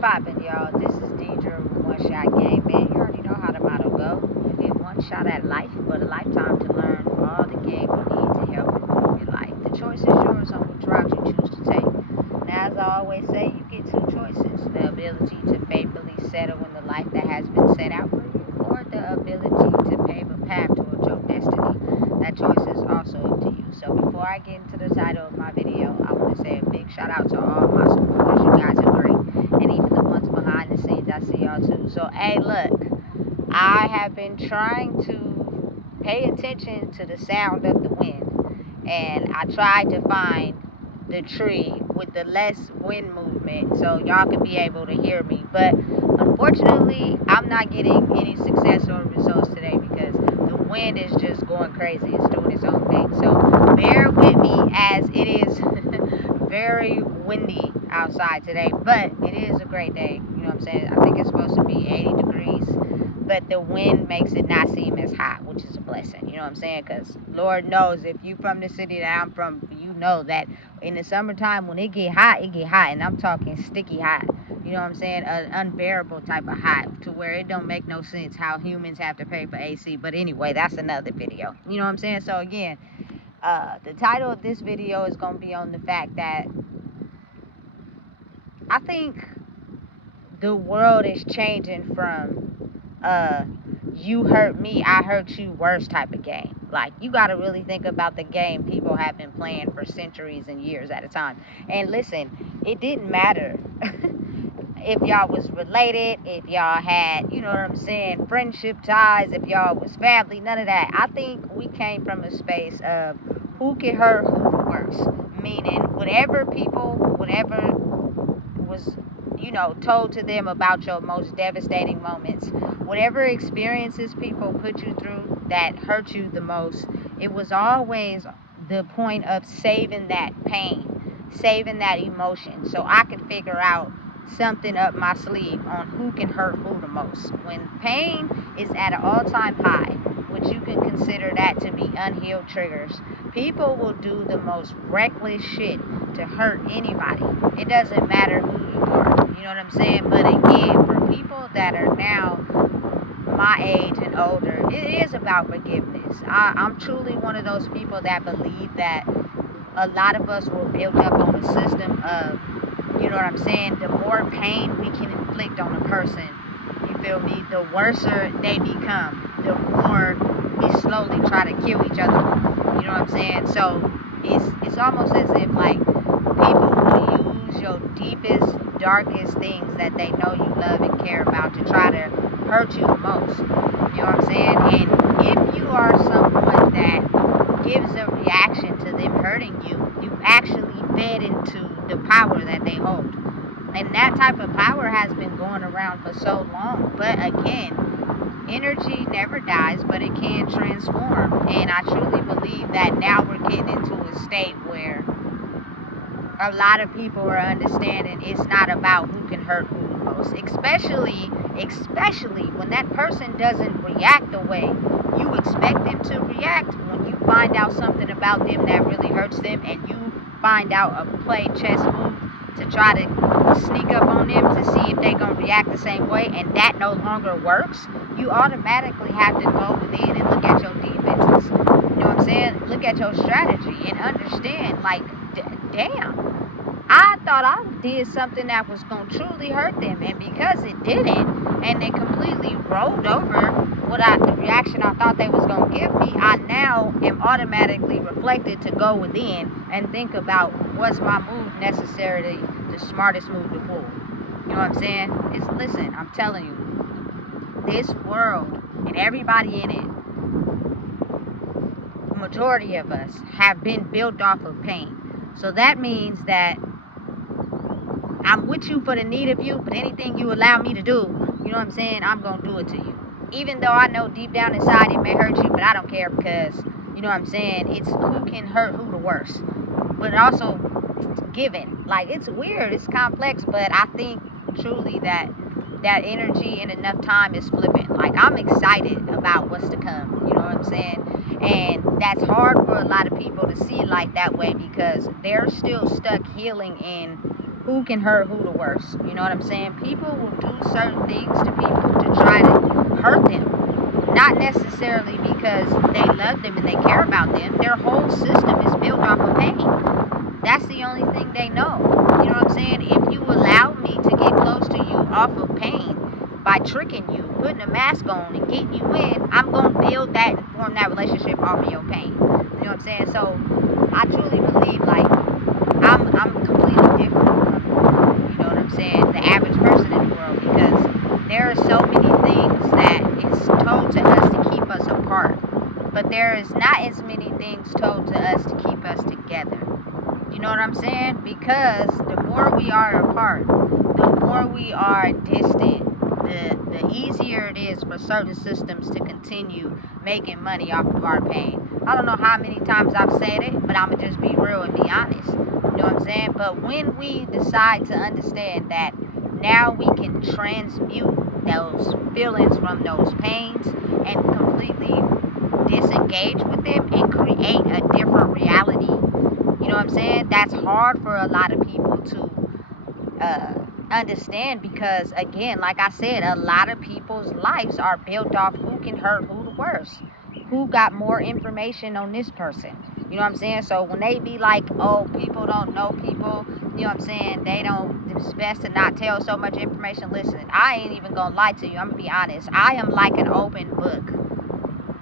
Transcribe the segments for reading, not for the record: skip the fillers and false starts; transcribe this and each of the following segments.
poppin', y'all? This is Deidre with One Shot Game. Man, you already know how the motto go. You get one shot at life, but a lifetime to learn all the game you need to help improve your life. The choice is yours on which route you choose to take. Now, as I always say, you get two choices: the ability to faithfully settle in the life that has been set out for you, or the ability to pave a path towards your destiny. That choice is also up to you. So before I get into the title of my video, I want to say a big shout out to all my supporters. You guys are great. And even the ones behind the scenes, I see y'all too. So, hey, look, I have been trying to pay attention to the sound of the wind. And I tried to find the tree with the less wind movement so y'all can be able to hear me. But unfortunately, I'm not getting any success or results today because the wind is just going crazy. It's doing its own thing. So bear with me as it is very windy outside today, but it is a great day. You know what I'm saying? I think it's supposed to be 80 degrees, but the wind makes it not seem as hot, which is a blessing. You know what I'm saying? Because Lord knows, if you from the city that I'm from, you know that in the summertime when it get hot, and I'm talking sticky hot. You know what I'm saying? An unbearable type of hot to where it don't make no sense how humans have to pay for AC. But anyway, that's another video. You know what I'm saying? So again, the title of this video is going to be on the fact that I think the world is changing from you hurt me, I hurt you worse type of game. Like, you got to really think about the game people have been playing for centuries and years at a time. And listen, it didn't matter if y'all was related, if y'all had, you know what I'm saying, friendship ties, if y'all was family, none of that. I think we came from a space of who can hurt who worse. Meaning, whatever was, told to them about your most devastating moments, whatever experiences people put you through that hurt you the most, it was always the point of saving that pain, saving that emotion, so I could figure out something up my sleeve on who can hurt who the most. When pain is at an all-time high, which you can consider that to be unhealed triggers, people will do the most reckless shit to hurt anybody. It doesn't matter who you are. You know what I'm saying? But again, for people that are now my age and older, it is about forgiveness. I'm truly one of those people that believe that a lot of us were built up on a system of, you know what I'm saying, the more pain we can inflict on a person, you feel me, the worser they become, the more we slowly try to kill each other. You know what I'm saying? So it's almost as if, like, people will use your deepest, darkest things that they know you love and care about to try to hurt you the most. You know what I'm saying? And if you are someone that gives a reaction to them hurting you, you've actually fed into the power that they hold. And that type of power has been going around for so long. But again, energy never dies, but it can transform. And I truly believe that now we're getting into a state where a lot of people are understanding it's not about who can hurt who the most, especially when that person doesn't react the way you expect them to react. When you find out something about them that really hurts them, and you find out a play chess move to try to sneak up on them to see if they're going to react the same way, and that no longer works, you automatically have to go within and look at your defenses. You know what I'm saying? Look at your strategy and understand, like, damn, I thought I did something that was going to truly hurt them, and because it didn't, and they completely rolled over the reaction I thought they was going to give me, I now am automatically reflected to go within and think about, what's my move necessarily the smartest move to pull. You know what I'm saying? Listen, I'm telling you, this world and everybody in it, majority of us have been built off of pain. So that means that I'm with you for the need of you, but anything you allow me to do, you know what I'm saying, I'm going to do it to you. Even though I know deep down inside it may hurt you, but I don't care, because, you know what I'm saying, it's who can hurt who the worst. But also given. Like, it's weird, it's complex, but I think truly that energy in enough time is flipping. Like, I'm excited about what's to come, you know what I'm saying? And that's hard for a lot of people to see it like that way, because they're still stuck healing in who can hurt who the worst. You know what I'm saying? People will do certain things to people to try to hurt them. Not necessarily because they love them and they care about them. Their whole system is built off of pain. That's the only thing they know. You know what I'm saying? If you allow me to get close to you off of pain by tricking you, putting a mask on and getting you in, I'm going to build that and form that relationship off of your pain. You know what I'm saying? So I truly believe, like, I'm completely different from, you know what I'm saying, the average person in the world, because there are so many things that it's told to us to keep us apart, but there is not as many things told to us to keep us together. You know what I'm saying? Because the more we are apart, the more we are distant, the easier it is for certain systems to continue making money off of our pain. I don't know how many times I've said it, but I'm going to just be real and be honest. You know what I'm saying? But when we decide to understand that now we can transmute those feelings from those pains and completely disengage with them and create a different reality, you know what I'm saying? That's hard for a lot of people to understand, because again, like I said, a lot of people's lives are built off who can hurt who the worst, who got more information on this person. You know what I'm saying? So when they be like, oh, people don't know people, you know what I'm saying, they don't, it's best to not tell so much information. Listen, I ain't even gonna lie to you. I'm gonna be honest. I am like an open book.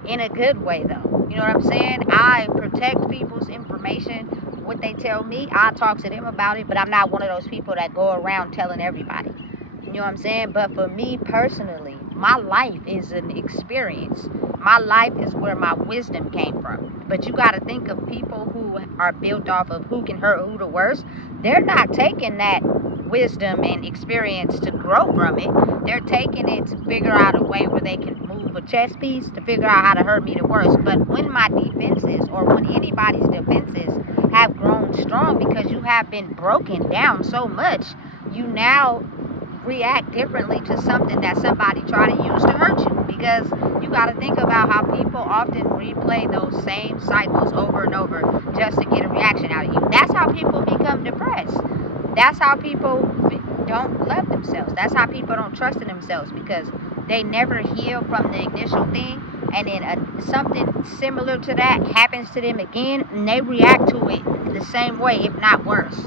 In a good way, though. You know what I'm saying? I protect people's information. What they tell me, I talk to them about it, but I'm not one of those people that go around telling everybody. You know what I'm saying? But for me personally, my life is an experience. My life is where my wisdom came from. But you got to think of people who are built off of who can hurt who the worst. They're not taking that wisdom and experience to grow from it. They're taking it to figure out a way where they can move a chess piece to figure out how to hurt me the worst. But when my defenses, or when anybody's defenses have grown strong because you have been broken down so much, you now react differently to something that somebody tried to use to hurt you. Because you got to think about how people often replay those same cycles over and over just to get a reaction out of you. That's how people become depressed. That's how people don't love themselves. That's how people don't trust in themselves, because they never heal from the initial thing, and then something similar to that happens to them again, and they react to it the same way, if not worse,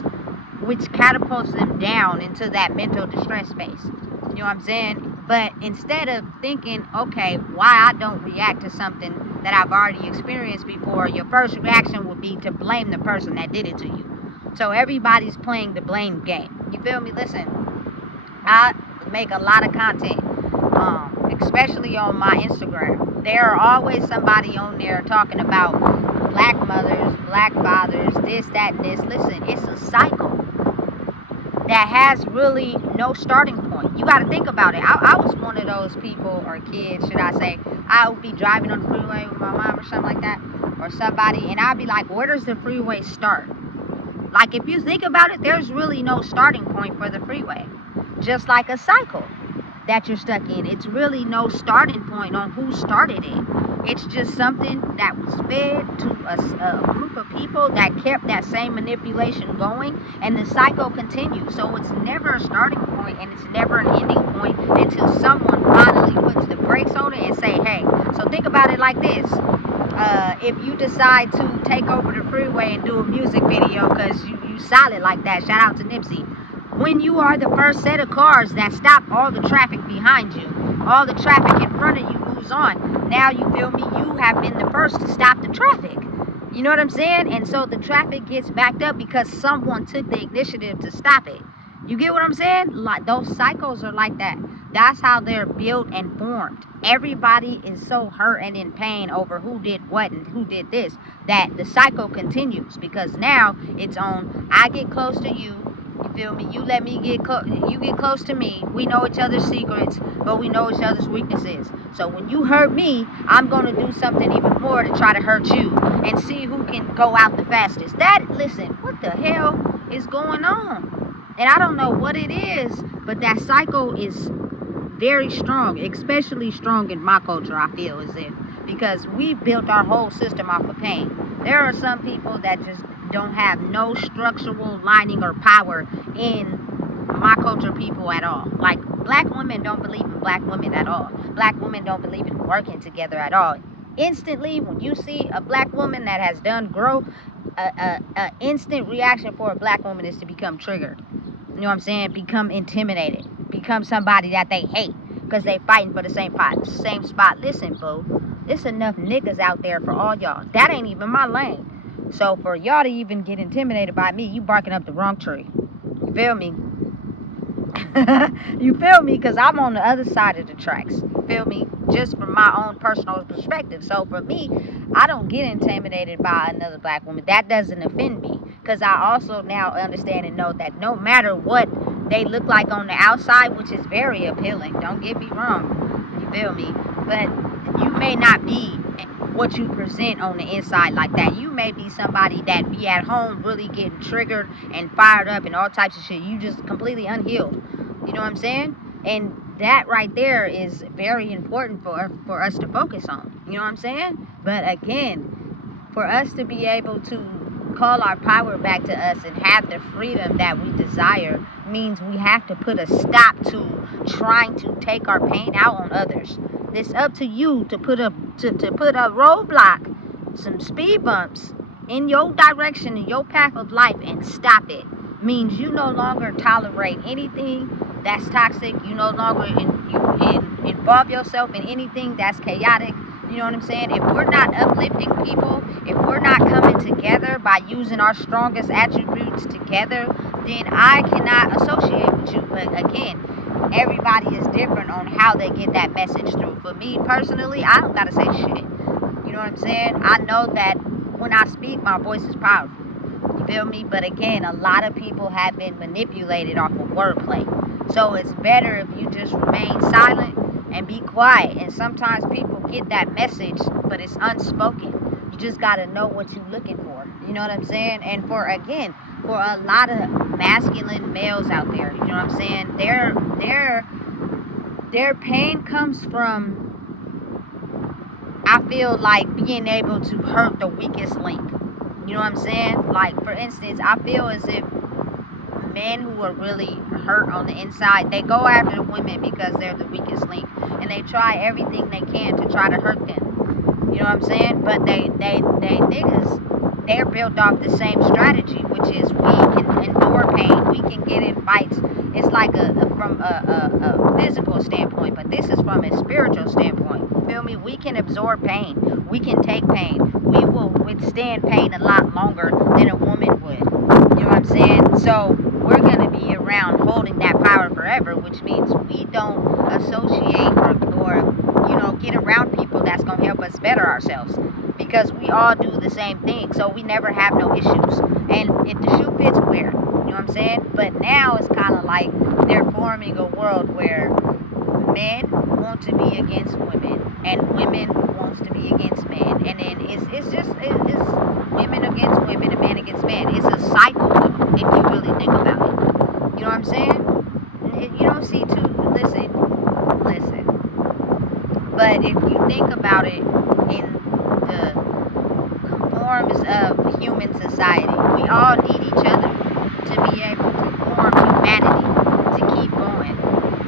which catapults them down into that mental distress space. You know what I'm saying? But instead of thinking, okay, why I don't react to something that I've already experienced before, your first reaction would be to blame the person that did it to you. So everybody's playing the blame game. You feel me? Listen, I make a lot of content, especially on my Instagram. There are always somebody on there talking about black mothers, black fathers, this, that, and this. Listen, it's a cycle that has really no starting point. You got to think about it. I was one of those people, or kids, should I say. I would be driving on the freeway with my mom or something like that, or somebody, and I'd be like, where does the freeway start? Like, if you think about it, there's really no starting point for the freeway. Just like a cycle that you're stuck in. It's really no starting point on who started it. It's just something that was fed to a group of people that kept that same manipulation going, and the cycle continues. So it's never a starting point, and it's never an ending point until someone finally puts the brakes on it and say, hey. So think about it like this. If you decide to take over the freeway and do a music video because you solid like that, shout out to Nipsey. When you are the first set of cars that stop all the traffic behind you, all the traffic in front of you moves on. Now, you feel me? You have been the first to stop the traffic. You know what I'm saying? And so the traffic gets backed up because someone took the initiative to stop it. You get what I'm saying? Like, those cycles are like that. That's how they're built and formed. Everybody is so hurt and in pain over who did what and who did this, that the cycle continues, because now it's on, I get close to you, you feel me? You let me get close, you get close to me. We know each other's secrets, but we know each other's weaknesses. So when you hurt me, I'm going to do something even more to try to hurt you and see who can go out the fastest. Listen, what the hell is going on? And I don't know what it is, but that cycle is very strong, especially strong in my culture, I feel as if, because we built our whole system off of pain. There are some people that just don't have no structural lining or power in my culture people at all. Like, black women don't believe in black women at all. Black women don't believe in working together at all. Instantly, when you see a black woman that has done growth, a instant reaction for a black woman is to become triggered. You know what I'm saying? Become intimidated. Become somebody that they hate because they fighting for the same spot. Listen, boo, there's enough niggas out there for all y'all. That ain't even my lane. So for y'all to even get intimidated by me, you barking up the wrong tree. You feel me? You feel me? Because I'm on the other side of the tracks. You feel me? Just from my own personal perspective. So for me, I don't get intimidated by another black woman. That doesn't offend me. Because I also now understand and know that no matter what they look like on the outside, which is very appealing, don't get me wrong. You feel me? But you may not be what you present on the inside like that. You may be somebody that be at home really getting triggered and fired up and all types of shit. You just completely unhealed. You know what I'm saying? And that right there is very important for us to focus on. You know what I'm saying? But again, for us to be able to call our power back to us and have the freedom that we desire means we have to put a stop to trying to take our pain out on others. It's up to you to put a roadblock, some speed bumps in your direction, in your path of life, and stop it. Means you no longer tolerate anything that's toxic. You no longer involve yourself in anything that's chaotic. You know what I'm saying? If we're not uplifting people, if we're not coming together by using our strongest attributes together, then I cannot associate with you. But again, everybody is different on how they get that message through. For me personally, I don't gotta say shit. You know what I'm saying? I know that when I speak, my voice is powerful. You feel me? But again, a lot of people have been manipulated off of wordplay. So it's better if you just remain silent and be quiet. And sometimes people get that message, but it's unspoken. You just gotta know what you're looking for. You know what I'm saying? And for a lot of masculine males out there, you know what I'm saying? Their pain comes from, I feel like, being able to hurt the weakest link. You know what I'm saying? Like, for instance, I feel as if men who are really hurt on the inside, they go after the women because they're the weakest link, and they try everything they can to try to hurt them. You know what I'm saying? But they niggas, they're built off the same strategy, which is we can endure pain, we can get in fights. It's like from a physical standpoint, but this is from a spiritual standpoint. You feel me? We can absorb pain, we can take pain, we will withstand pain a lot longer than a woman would. You know what I'm saying? So we're going to be around holding that power forever, which means we don't associate or get around people that's going to help us better ourselves, because we all do the same thing. So we never have no issues. And if the shoe fits, wear it. You know what I'm saying? But now it's kind of like they're forming a world where men want to be against women and women wants to be against men, and then it's women against women and men against men. It's a cycle, though, if you really think about it. You know what I'm saying? You don't see two. Listen. But if you think about it in the forms of human society, we all need each other to be able to form humanity, to keep going.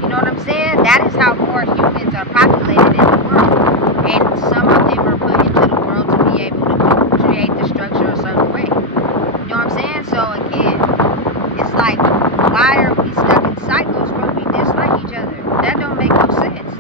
You know what I'm saying? That is how more humans are populated in the world. And some of them are put into the world to be able to create the structure a certain way. You know what I'm saying? So again, it's like, why are we stuck in cycles where we dislike each other? That don't make no sense.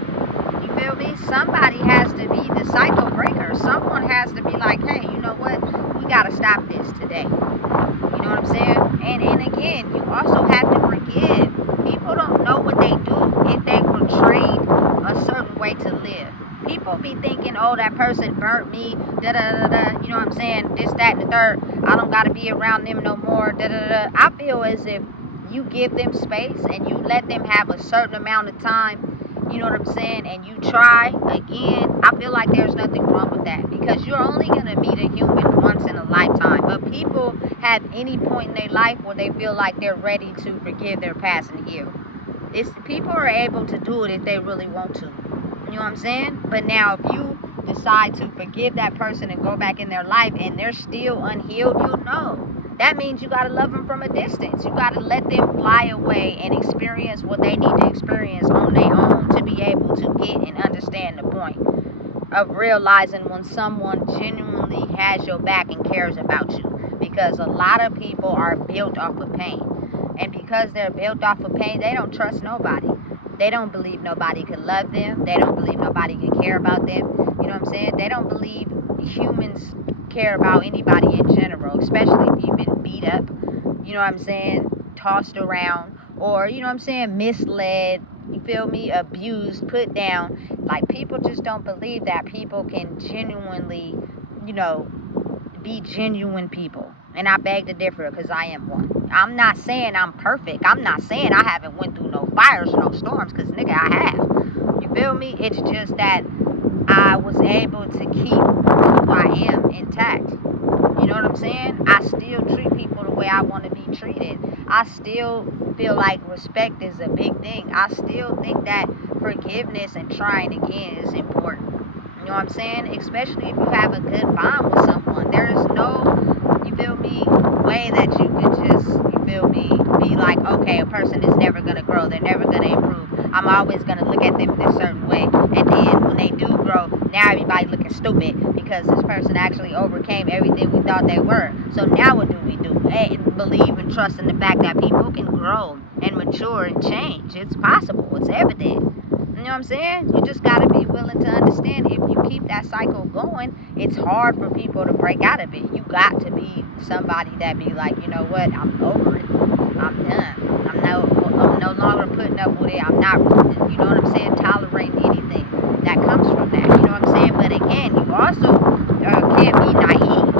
You feel me? Somebody has to be the cycle breaker. Someone has to be like, hey, you know what? We gotta stop this today. You know what I'm saying? And again, you also have to forgive. People don't know what they do if they were trained a certain way to live. People be thinking, oh, that person burnt me, da da da da. You know what I'm saying? This, that, and the third. I don't gotta be around them no more, da da da. I feel as if you give them space and you let them have a certain amount of time, you know what I'm saying, and you try again, I feel like there's nothing wrong with that, because you're only going to meet a human once in a lifetime. But people have any point in their life where they feel like they're ready to forgive their past and heal. People are able to do it if they really want to. You know what I'm saying? But now if you decide to forgive that person and go back in their life and they're still unhealed, you'll know. that means you gotta love them from a distance. You gotta let them fly away and experience what they need to experience on their own to be able to get and understand the point of realizing when someone genuinely has your back and cares about you. Because a lot of people are built off of pain. And because they're built off of pain, they don't trust nobody. They don't believe nobody can love them. They don't believe nobody can care about them. You know what I'm saying? They don't believe humans care about anybody in general, especially if you've been beat up, you know what I'm saying, tossed around, or, you know what I'm saying, misled, you feel me, abused, put down. Like, people just don't believe that people can genuinely, you know, be genuine people. And I beg to differ, because I am one. I'm not saying I'm perfect. I'm not saying I haven't went through no fires, no storms, because nigga, I have. You feel me? It's just that I was able to keep who I am intact. You know what I'm saying? I still treat people the way I want to be treated. I still feel like respect is a big thing. I still think that forgiveness and trying again is important. You know what I'm saying? Especially if you have a good bond with someone. There is no, you feel me, way that you can just, you feel me, be like, okay, a person is never going to grow. They're never going to improve. I'm always going to look at them in a certain way. And then when they do grow, now everybody looking stupid because this person actually overcame everything we thought they were. So now what do we do? Hey, believe and trust in the fact that people can grow and mature and change. It's possible. It's evident. You know what I'm saying? You just got to be willing to understand if you keep that cycle going, it's hard for people to break out of it. You got to be somebody that be like, you know what, I'm over it. I'm done. I'm no longer putting up with it. I'm not, you know what I'm saying, tolerating anything that comes from that. You know what I'm saying? But again, you also can't be naive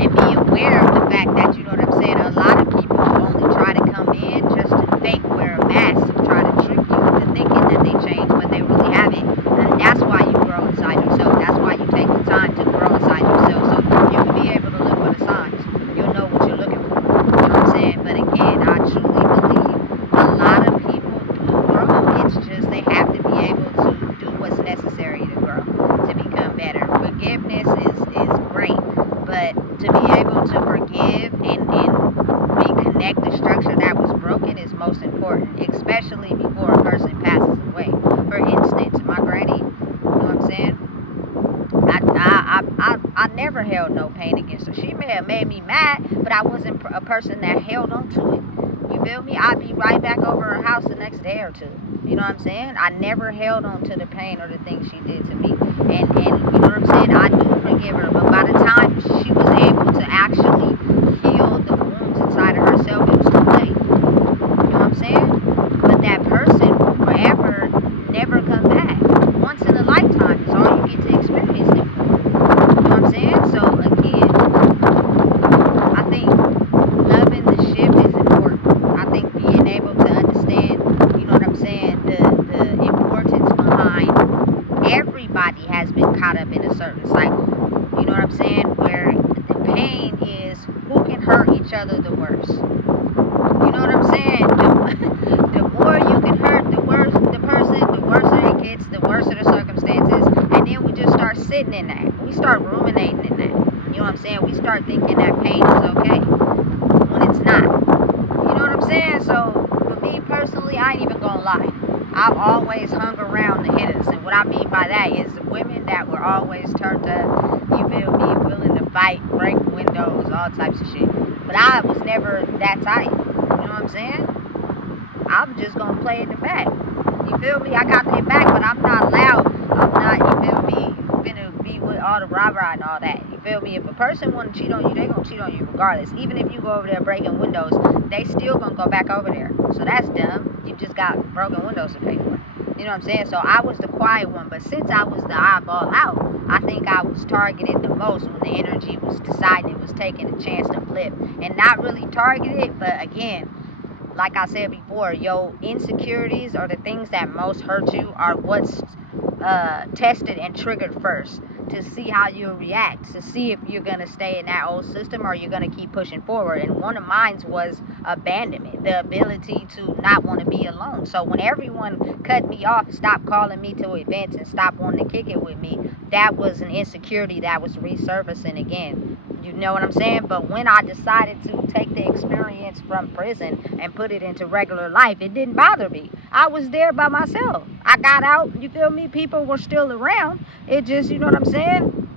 and be aware of the fact that, you know what I'm saying, a lot of people only try to come in just to fake wear a mask to try to trick you into thinking that they change, but they really haven't. And that's why you grow inside yourself. That's why you take the time to grow inside yourself. So you can be able to look for the signs. You'll know what you're looking for. You know what I'm saying? But again, I truly believe a lot of people do grow. It's just they have to be able to do what's necessary to grow, to become better. Forgiveness is great, but to be able to forgive and reconnect the structure that was broken is most important, especially before a person passes away. For instance, my granny, you know what I'm saying? I never held no pain against her. She may have made me mad, but I wasn't a person that held on to it. You feel me? I'd be right back over her house the next day or two. You know what I'm saying? I never held on to the pain or the things she did to me. And you know what I'm saying? I do forgive her, but by the time she was able to actually heal the wounds inside of herself, it was too late. You know what I'm saying? But that person will forever never come back. Once in a lifetime is all you get to experience them for. You know what I'm saying? So again, I think loving the shift is important. I think being able to understand, you know what I'm saying, the importance behind everybody has been caught up in a certain cycle. You know what I'm saying? Where the pain is who can hurt each other the worst. You know what I'm saying? The more you can hurt the worse the person, the worse it gets, the worse the circumstances. And then we just start sitting in that. We start ruminating in that. You know what I'm saying? We start thinking that pain is okay when it's not. You know what I'm saying? So for me personally, I ain't even gonna lie. I've always hung around the hitters. And what I mean by that is the women that were always turned up, you feel me, willing to fight, break windows, all types of shit. But I was never that type. You know what I'm saying? I'm just gonna play in the back. You feel me? I got their back, but I'm not loud. I'm not, you feel me, finna be with all the rah-rah and all that. You feel me? If a person wanna cheat on you, they gonna cheat on you regardless. Even if you go over there breaking windows, they still gonna go back over there. So that's dumb. You just got broken windows to pay for. You know what I'm saying? So I was the quiet one, but since I was the eyeball out, I think I was targeted the most when the energy was deciding it was taking a chance to flip. And not really targeted, but again, like I said before, your insecurities or the things that most hurt you are what's tested and triggered first to see how you'll react, to see if you're going to stay in that old system or you're going to keep pushing forward. And one of mine was abandonment, the ability to not want to be alone. So when everyone cut me off, stopped calling me to events and stopped wanting to kick it with me, that was an insecurity that was resurfacing again. You know what I'm saying? But when I decided to take the experience from prison and put it into regular life, it didn't bother me. I was there by myself. I got out, you feel me? People were still around. It just, you know what I'm saying?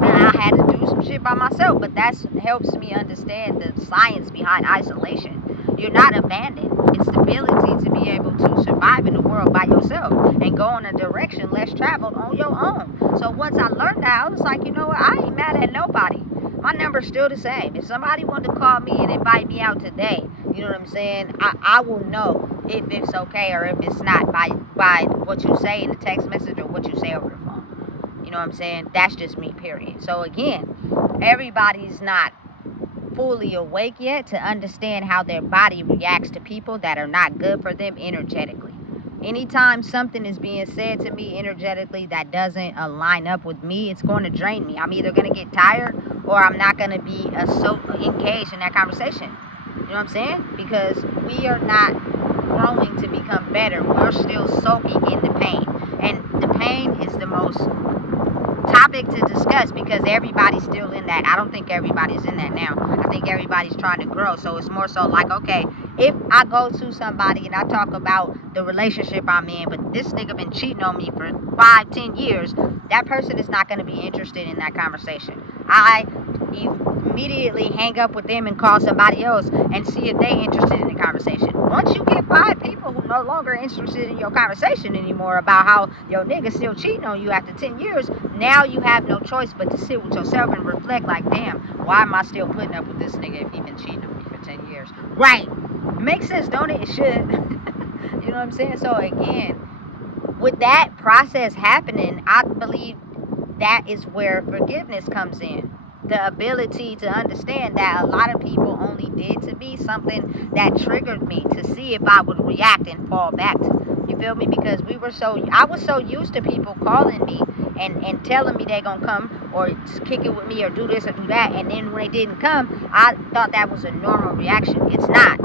And I had to do some shit by myself. But that helps me understand the science behind isolation. You're not abandoned. It's the ability to be able to survive in the world by yourself and go in a direction less traveled on your own. So once I learned that, I was like, you know what? I ain't mad at nobody. My number's still the same. If somebody wanted to call me and invite me out today, you know what I'm saying? I will know if it's okay or if it's not by what you say in the text message or what you say over the phone. You know what I'm saying? That's just me, period. So again, everybody's not fully awake yet to understand how their body reacts to people that are not good for them energetically. Anytime something is being said to me energetically that doesn't align up with me, it's going to drain me. I'm either going to get tired or I'm not going to be so engaged in that conversation. You know what I'm saying? Because we are not growing to become better. We're still soaking in the pain. And the pain is the most topic to discuss because everybody's still in that. I don't think everybody's in that now. I think everybody's trying to grow. So it's more so like, okay, if I go to somebody and I talk about the relationship I'm in, but this nigga been cheating on me for 5-10 years, that person is not going to be interested in that conversation. I immediately hang up with them and call somebody else and see if they interested in the conversation. Once you get 5 people who no longer interested in your conversation anymore about how your nigga still cheating on you after 10 years, now you have no choice but to sit with yourself and reflect like, damn, why am I still putting up with this nigga if he been cheating on me for 10 years? Right. Makes sense, don't it? It should. You know what I'm saying? So again, with that process happening, I believe that is where forgiveness comes in. The ability to understand that a lot of people only did to me something that triggered me to see if I would react and fall back to. You feel me? Because I was so used to people calling me and telling me they gonna come or kick it with me or do this or do that, and then when they didn't come, I thought that was a normal reaction. It's not.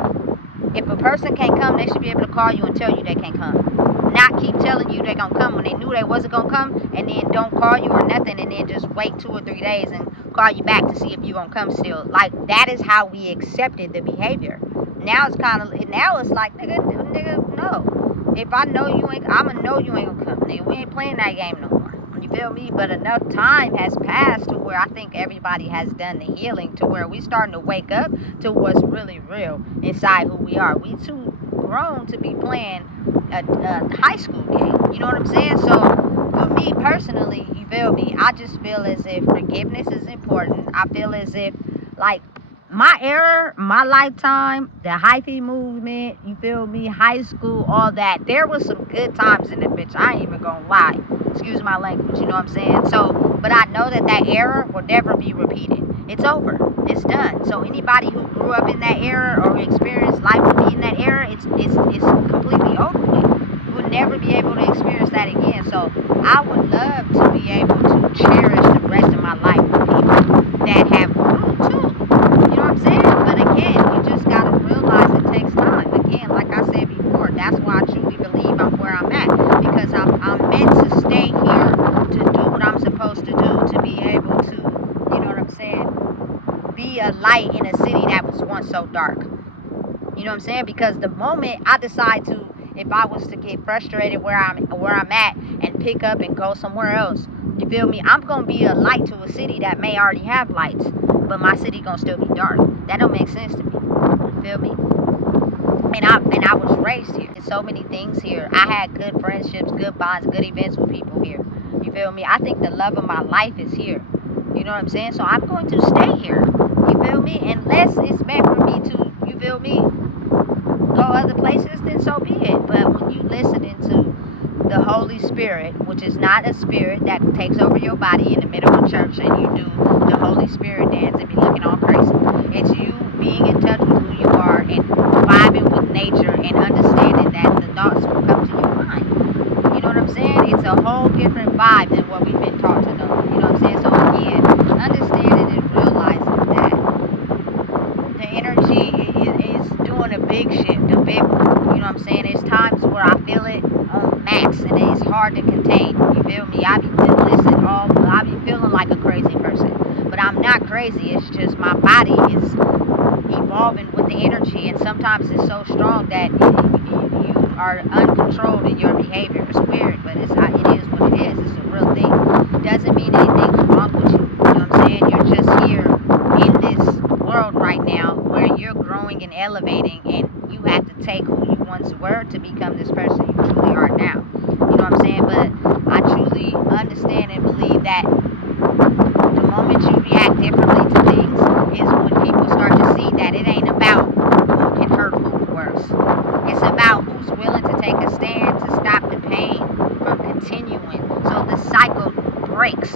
If a person can't come, they should be able to call you and tell you they can't come. Not keep telling you they gonna come when they knew they wasn't gonna come, and then don't call you or nothing, and then just wait 2 or 3 days and call you back to see if you gonna come still. Like, that is how we accepted the behavior. Now it's like, nigga, no. If I know you ain't, I'ma know you ain't gonna come. Nigga, we ain't playing that game no more. You feel me? But enough time has passed to where I think everybody has done the healing to where we starting to wake up to what's really real inside who we are. We too grown to be playing a high school game. You know what I'm saying? So for me personally, you feel me? I just feel as if forgiveness is important. I feel as if, like, my era, my lifetime, the hyphy movement, you feel me, high school, all that, there was some good times in the bitch. I ain't even gonna lie. Excuse my language, you know what I'm saying? So, but I know that era will never be repeated. It's over. It's done. So anybody who grew up in that era or experienced life with me in that era, it's completely over with. You will never be able to experience that again. So I would love to be able to cherish the rest of my life with people that have grew too. You know what I'm saying? But again, you just gotta realize it takes time. Again, like I said before, that's why I truly believe I'm where I'm at. Because I'm meant to stay here to do what I'm supposed to do, to be able to, you know what I'm saying, be a light in a city that was once so dark. You know what I'm saying? Because the moment I decide to, if I was to get frustrated where I'm at and pick up and go somewhere else, you feel me? I'm gonna be a light to a city that may already have lights, but my city gonna still be dark. That don't make sense to me. You feel me? And I was raised here. There's so many things here. I had good friendships, good bonds, good events with people here. You feel me? I think the love of my life is here. You know what I'm saying? So I'm going to stay here. You feel me? Unless it's meant for me to, you feel me, go other places, then so be it. But when you listen into the Holy Spirit, which is not a spirit that takes over your body in the middle of church and you do the Holy Spirit dance and be looking all crazy. It's you being in touch with who you are and vibing with nature and understanding that the thoughts will come to your mind. You know what I'm saying? It's a whole different vibe than what we've been taught to know. You know what I'm saying? So again, understanding and realizing that the energy is doing a big shift, a big one. You know what I'm saying? There's times where I feel it on max and it's hard to contain. You feel me? I be feeling like a crazy person. But I'm not crazy. It's just my body is evolving with the energy, and sometimes it's so strong that you are uncontrolled in your behavior. It's weird, but it is what it is. It's a real thing. Doesn't mean anything's wrong with you. You know what I'm saying? You're just here in this world right now where you're growing and elevating, and you have to take who you once were to become this person you truly are now. You know what I'm saying? But I truly understand and believe that the moment you react differently to things is when people start to see that it ain't about who can hurt who worse. It's about who's willing to take a stand to stop the pain from continuing so the cycle breaks.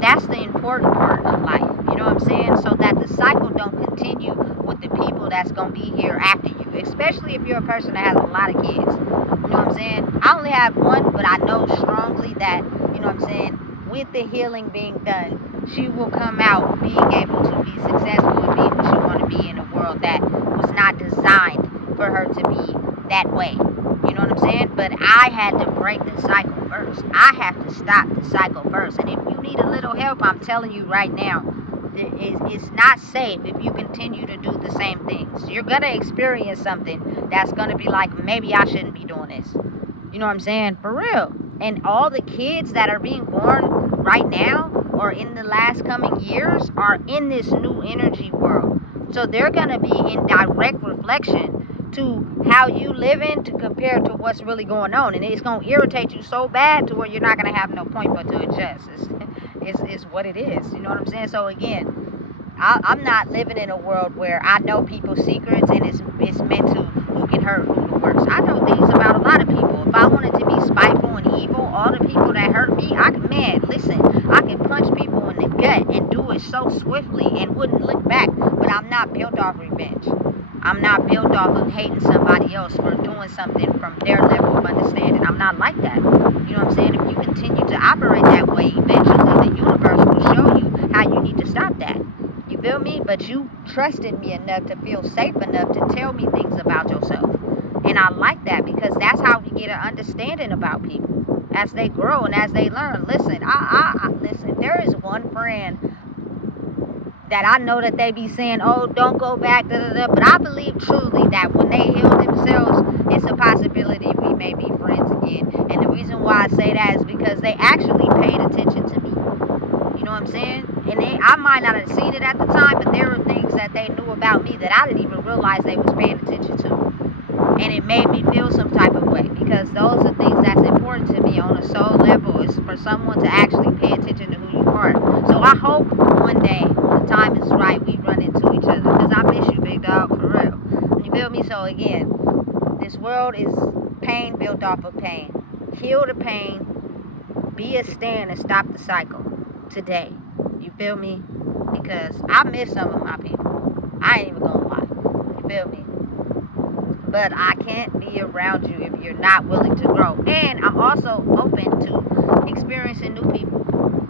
That's the important part of life, you know what I'm saying? So that the cycle don't continue with the people that's going to be here after you, especially if you're a person that has a lot of kids. You know what I'm saying? I only have one, but I know strongly that, you know what I'm saying, with the healing being done, she will come out being able to be successful and be who she want to be in a world that was not designed for her to be that way. You know what I'm saying? But I had to break the cycle first. I have to stop the cycle first. And if you need a little help, I'm telling you right now, it's not safe if you continue to do the same things. You're going to experience something that's going to be like, maybe I shouldn't be doing this. You know what I'm saying? For real. And all the kids that are being born right now or in the last coming years are in this new energy world. So they're going to be in direct reflection to how you living to compare to what's really going on. And it's going to irritate you so bad to where you're not going to have no point but to adjust. It's what it is. You know what I'm saying? So again, I'm not living in a world where I know people's secrets and it's meant to who can hurt who the worst. I know things about a lot of people. If I wanted to be spiteful and evil, all the people that hurt me, I can punch people in the gut and do it so swiftly and wouldn't look back. But I'm not built off revenge. I'm not built off of hating somebody else for doing something from their level of understanding. I'm not like that. You know what I'm saying? If you continue to operate that way, eventually the universe will show you how you need to stop that. You feel me? But you trusted me enough to feel safe enough to tell me things about yourself. And I like that because that's how we get an understanding about people as they grow and as they learn. Listen, listen, there is one friend that I know that they be saying, oh, don't go back, da, da, da. But I believe truly that when they heal themselves, it's a possibility we may be friends again. And the reason why I say that is because they actually paid attention to me. You know what I'm saying? And I might not have seen it at the time, but there were things that they knew about me that I didn't even realize they was paying attention to. And it made me feel some type of way because those are things that's important to me on a soul level is for someone to actually pay attention to who you are. So I hope one day the time is right we run into each other because I miss you, big dog, for real. You feel me? So again, this world is pain built off of pain. Heal the pain, be a stand and stop the cycle today. You feel me? Because I miss some of my people. I ain't even gonna lie. You feel me? But I can't be around you if you're not willing to grow. And I'm also open to experiencing new people.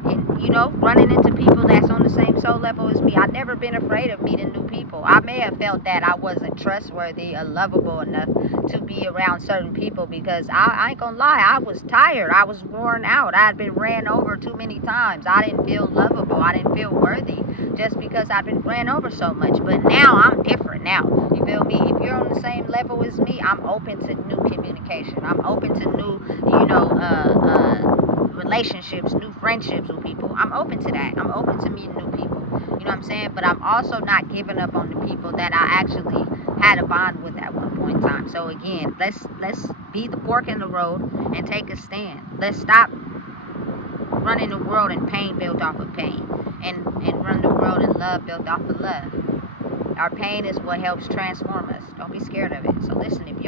And, you know, running into people that's on the same soul level as me. I've never been afraid of meeting new people. I may have felt that I wasn't trustworthy or lovable enough to be around certain people because I ain't gonna lie, I was tired. I was worn out. I had been ran over too many times. I didn't feel lovable. I didn't feel worthy just because I've been ran over so much. But now I'm different now. You feel me? If you're on the same level as me, I'm open to new communication. I'm open to new, relationships, new friendships with people. I'm open to that. I'm open to meeting new people. You know what I'm saying? But I'm also not giving up on the people that I actually had a bond with at one point in time. So again, let's be the fork in the road and take a stand. Let's stop running the world in pain built off of pain and run the world in love built off of love. Our pain is what helps transform us. Don't be scared of it. So listen, if